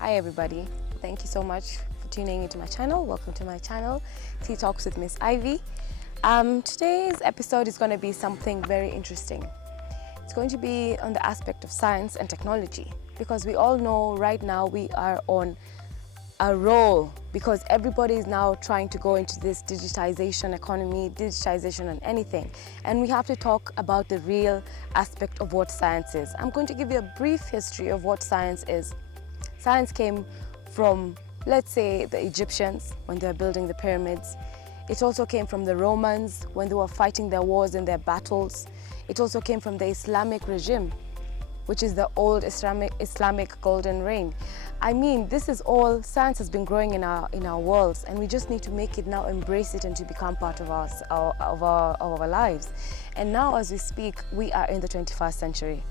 Hi everybody, thank you so much for tuning into my channel. Welcome to my channel, Tea Talks with Miss Ivy. Today's episode is going to be something very interesting. It's going to be on the aspect of science and technology, because we all know right now we are on a roll, because everybody is now trying to go into this digitization economy, digitization on anything, and we have to talk about the real aspect of what science is. I'm going to give you a brief history of what science is. Science came from, let's say, the Egyptians when they were building the pyramids. It also came from the Romans when they were fighting their wars and their battles. It also came from the Islamic regime, which is the old Islamic golden reign. I mean, this is all, science has been growing in our worlds, and we just need to make it now, embrace it, and to become part of our lives. And now as we speak, we are in the 21st century.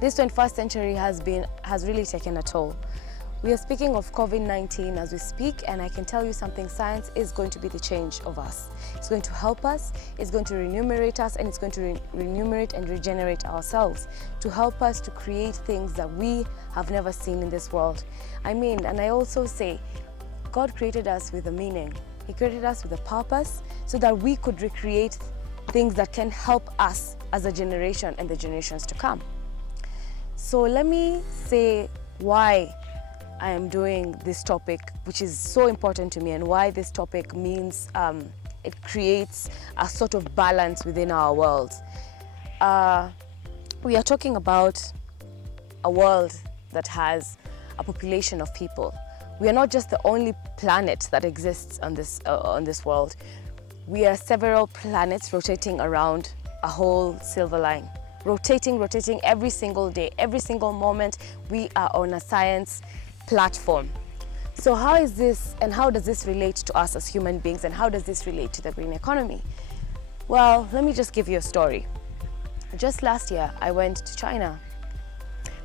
This 21st century has really taken a toll. We are speaking of COVID-19 as we speak, and I can tell you something, science is going to be the change of us. It's going to help us, it's going to remunerate us, and it's going to remunerate and regenerate ourselves to help us to create things that we have never seen in this world. I mean, and I also say, God created us with a meaning. He created us with a purpose so that we could recreate things that can help us as a generation and the generations to come. So let me say why I am doing this topic, which is so important to me, and why this topic means it creates a sort of balance within our world. We are talking about a world that has a population of people. We are not just the only planet that exists on this world. We are several planets rotating around a whole silver line. Rotating every single day, every single moment. We are on a science platform. So how is this, and how does this relate to us as human beings, and how does this relate to the green economy? Well, let me just give you a story. Just last year, I went to China,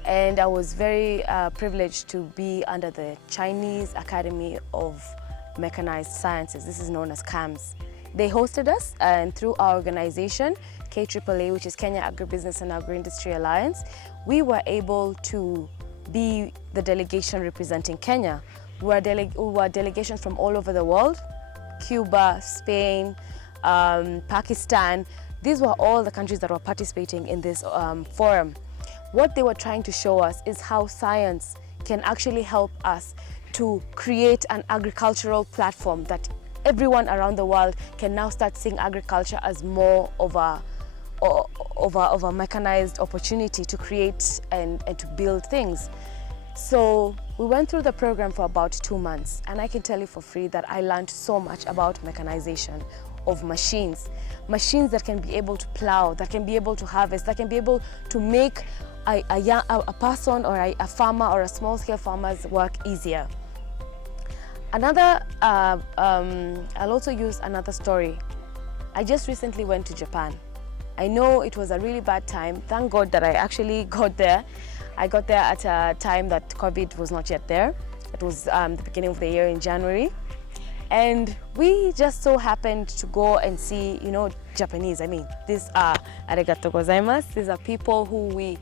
and I was very privileged to be under the Chinese Academy of Mechanized Sciences. This is known as CAMS. They hosted us, and through our organization, KAAA, which is Kenya Agribusiness and Agri-Industry Alliance, we were able to be the delegation representing Kenya. We were delegations from all over the world: Cuba, Spain, Pakistan. These were all the countries that were participating in this forum. What they were trying to show us is how science can actually help us to create an agricultural platform that everyone around the world can now start seeing agriculture as more of a mechanized opportunity to create and to build things. So we went through the program for about 2 months, and I can tell you for free that I learned so much about mechanization of machines that can be able to plow, that can be able to harvest, that can be able to make a person or a farmer or a small-scale farmer's work easier. I'll also use another story. I just recently went to Japan. I know it was a really bad time. Thank God that I actually got there. I got there at a time that COVID was not yet there. It was the beginning of the year in January. And we just so happened to go and see, Japanese. I mean, these are arigato gozaimasu. These are people who we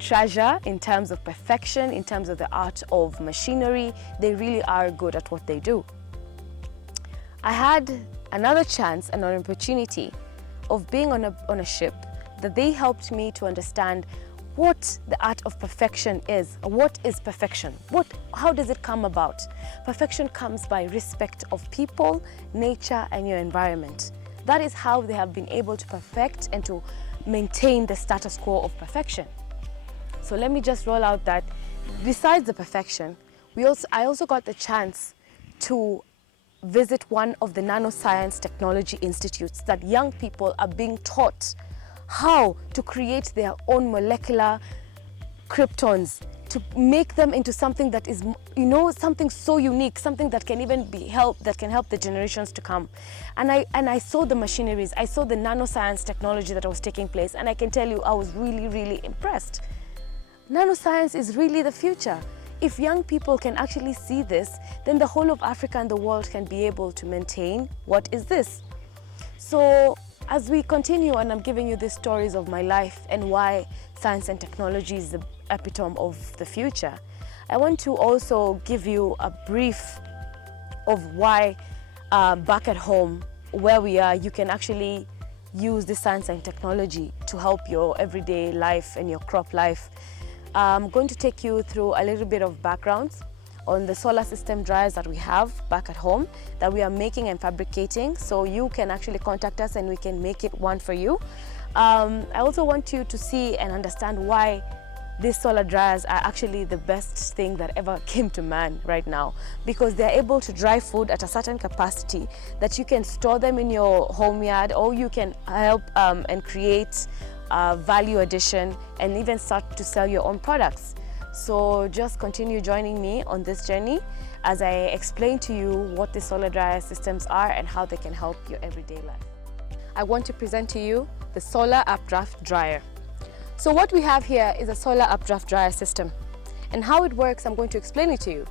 treasure in terms of perfection, in terms of the art of machinery. They really are good at what they do. I had another chance and an opportunity of being on a ship that they helped me to understand what the art of perfection is. What is perfection? How does it come about? Perfection comes by respect of people, nature, and your environment. That is how they have been able to perfect and to maintain the status quo of perfection. So let me just roll out that besides the perfection, I also got the chance to visit one of the nanoscience technology institutes that young people are being taught how to create their own molecular kryptons, to make them into something that is, something so unique, something that can even help the generations to come. And I saw the machineries, I saw the nanoscience technology that was taking place, and I can tell you I was really, really impressed. Nanoscience is really the future. If young people can actually see this, then the whole of Africa and the world can be able to maintain what is this. So as we continue, and I'm giving you these stories of my life and why science and technology is the epitome of the future, I want to also give you a brief of why back at home, where we are, you can actually use the science and technology to help your everyday life and your crop life. I'm going to take you through a little bit of backgrounds on the solar system dryers that we have back at home that we are making and fabricating, so you can actually contact us and we can make it one for you. I also want you to see and understand why these solar dryers are actually the best thing that ever came to man right now, because they're able to dry food at a certain capacity that you can store them in your home yard, or you can help and create value addition and even start to sell your own products. So just continue joining me on this journey as I explain to you what the solar dryer systems are and how they can help your everyday life. I want to present to you the solar updraft dryer. So what we have here is a solar updraft dryer system, and how it works I'm going to explain it to you.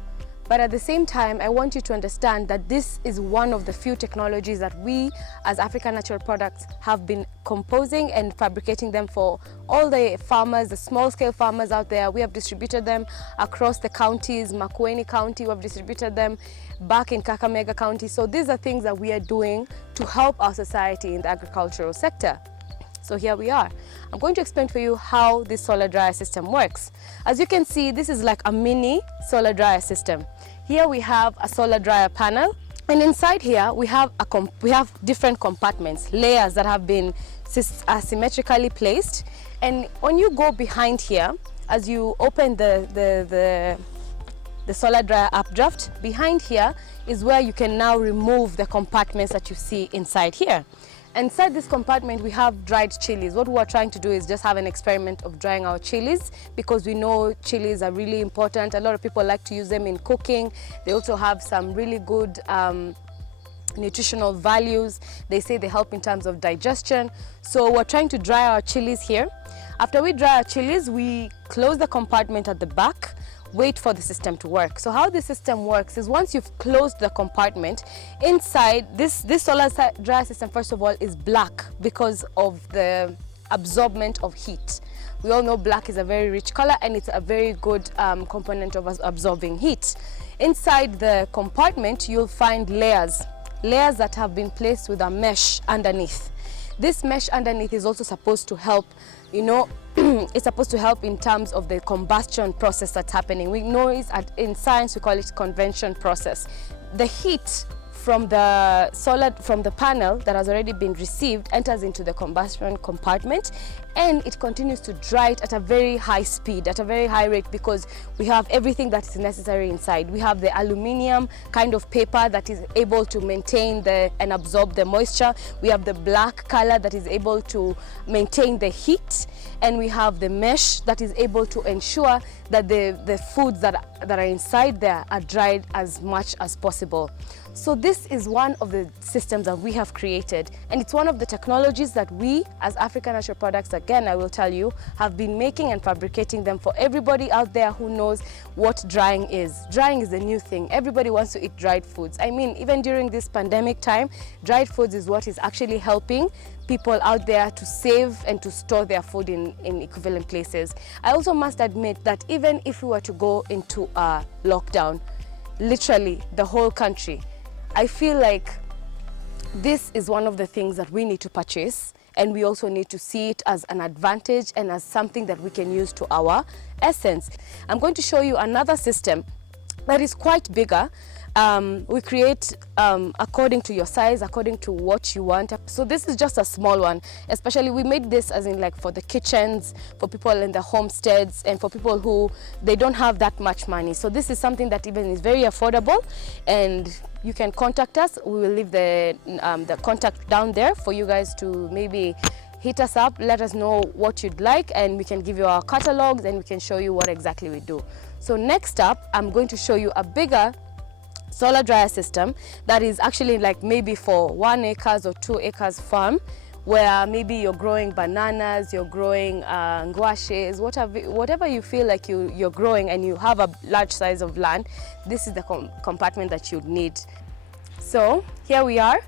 But at the same time, I want you to understand that this is one of the few technologies that we as African Natural Products have been composing and fabricating them for all the farmers, the small-scale farmers out there. We have distributed them across the counties, Makueni County, we have distributed them back in Kakamega County. So these are things that we are doing to help our society in the agricultural sector. So here we are. I'm going to explain for you how this solar dryer system works. As you can see, this is like a mini solar dryer system. Here we have a solar dryer panel, and inside here we have different compartments, layers that have been symmetrically placed. And when you go behind here, as you open the solar dryer updraft, behind here is where you can now remove the compartments that you see inside here. Inside this compartment we have dried chilies. What we are trying to do is just have an experiment of drying our chilies, because we know chilies are really important. A lot of people like to use them in cooking. They also have some really good nutritional values. They say they help in terms of digestion. So we're trying to dry our chilies here. After we dry our chilies, we close the compartment at the back, wait for the system to work. So how the system works is, once you've closed the compartment, inside this solar dryer system, first of all, is black because of the absorbment of heat. We all know black is a very rich color and it's a very good component of absorbing heat. Inside the compartment you'll find layers that have been placed with a mesh underneath. This mesh underneath is also supposed to help, it's supposed to help in terms of the combustion process that's happening. We know in science we call it convection process. The heat from the panel that has already been received enters into the combustion compartment, and it continues to dry it at a very high speed, at a very high rate, because we have everything that is necessary inside. We have the aluminium kind of paper that is able to maintain and absorb the moisture. We have the black color that is able to maintain the heat, and we have the mesh that is able to ensure that the foods that are inside there are dried as much as possible. So this is one of the systems that we have created, and it's one of the technologies that we as African Natural Products, again I will tell you, have been making and fabricating them for everybody out there who knows what drying is. Drying is the new thing. Everybody wants to eat dried foods. I mean, even during this pandemic time, dried foods is what is actually helping people out there to save and to store their food in equivalent places. I also must admit that even if we were to go into a lockdown, literally the whole country, I feel like this is one of the things that we need to purchase, and we also need to see it as an advantage and as something that we can use to our essence. I'm going to show you another system that is quite bigger. We create according to your size, according to what you want. So this is just a small one. Especially we made this as in like for the kitchens, for people in the homesteads, and for people who they don't have that much money. So this is something that even is very affordable, and you can contact us. We will leave the contact down there for you guys to maybe hit us up, let us know what you'd like, and we can give you our catalogs and we can show you what exactly we do. So next up, I'm going to show you a bigger solar dryer system that is actually like maybe for 1 acre or 2 acres farm, where maybe you're growing bananas, you're growing ngwashes, whatever you feel like you're growing, and you have a large size of land. This is the compartment that you'd need. So here we are.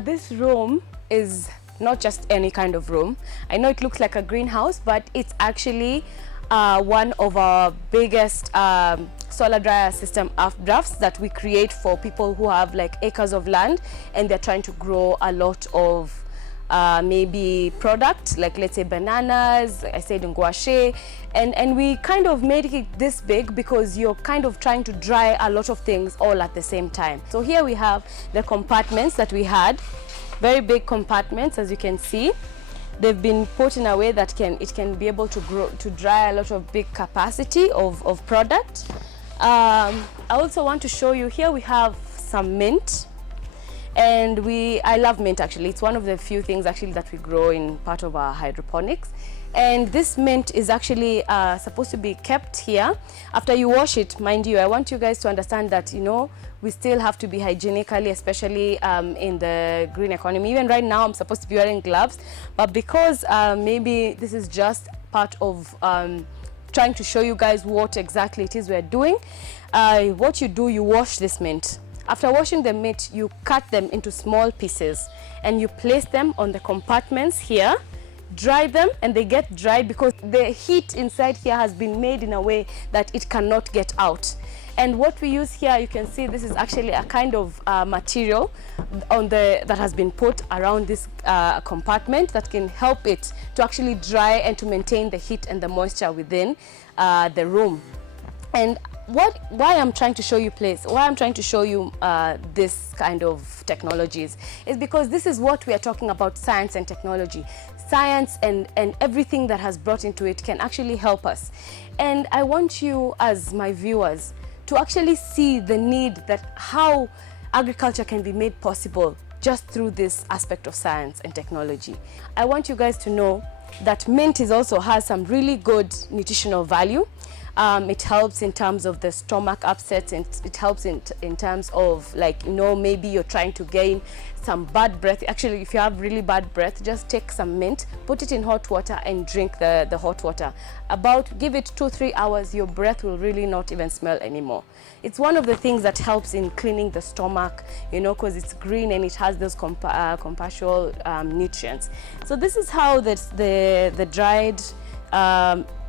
This room is not just any kind of room. I know it looks like a greenhouse, but it's actually one of our biggest solar dryer system drafts that we create for people who have like acres of land and they're trying to grow a lot of maybe product, like let's say bananas, I said ngwashe, and we kind of made it this big because you're kind of trying to dry a lot of things all at the same time. So here we have the compartments that we had, very big compartments, as you can see. They've been put in a way that it can be able to dry a lot of big capacity of product. I also want to show you, here we have some mint. And I love mint actually. It's one of the few things actually that we grow in part of our hydroponics. And this mint is actually supposed to be kept here. After you wash it, mind you, I want you guys to understand that, you know, we still have to be hygienically, especially in the green economy. Even right now, I'm supposed to be wearing gloves, but because maybe this is just part of trying to show you guys what exactly it is we're doing, what you do, you wash this mint. After washing the mint, you cut them into small pieces and you place them on the compartments here, dry them, and they get dried because the heat inside here has been made in a way that it cannot get out. And what we use here, you can see this is actually a kind of material that has been put around this compartment that can help it to actually dry and to maintain the heat and the moisture within the room. And why I'm trying to show you this kind of technologies is because this is what we are talking about, science and technology. Science and everything that has brought into it can actually help us. And I want you as my viewers to actually see the need that how agriculture can be made possible just through this aspect of science and technology. I want you guys to know that mint also has some really good nutritional value. It helps in terms of the stomach upsets, and it helps in terms of, like, you know, maybe you're trying to gain some bad breath. Actually, if you have really bad breath, just take some mint, put it in hot water and drink the hot water. Give it 2-3 hours, your breath will really not even smell anymore. It's one of the things that helps in cleaning the stomach, you know, because it's green and it has those compatible nutrients. So this is how the dried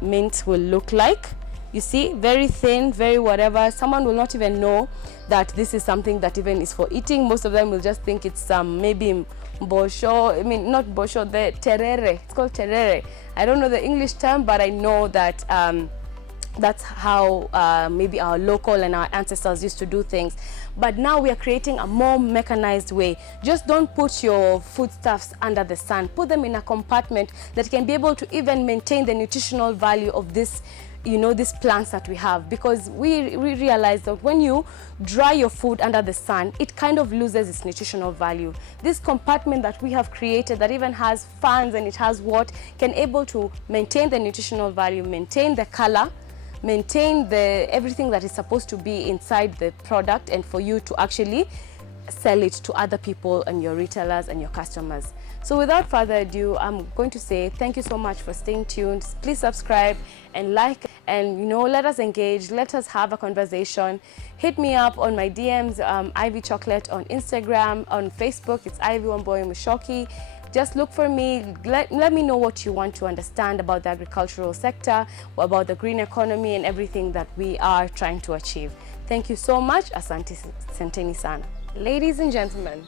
mint will look like. You see, very thin, very whatever. Someone will not even know that this is something that even is for eating. Most of them will just think it's maybe bosho. I mean, not bosho, the terere. It's called terere. I don't know the English term, but I know that that's how maybe our local and our ancestors used to do things. But now we are creating a more mechanized way. Just don't put your foodstuffs under the sun. Put them in a compartment that can be able to even maintain the nutritional value of this, you know, these plants that we have, because we realize that when you dry your food under the sun, it kind of loses its nutritional value. This compartment that we have created that even has fans and it has can able to maintain the nutritional value, maintain the color, maintain everything that is supposed to be inside the product, and for you to actually sell it to other people and your retailers and your customers. So without further ado, I'm going to say thank you so much for staying tuned. Please subscribe and like, and, you know, let us engage, let us have a conversation. Hit me up on my DMs, Ivy Chocolate on Instagram, on Facebook, it's Ivy Wamboi Mushoki. Just look for me, let me know what you want to understand about the agricultural sector, about the green economy and everything that we are trying to achieve. Thank you so much. Asante santeni sana. Ladies and gentlemen,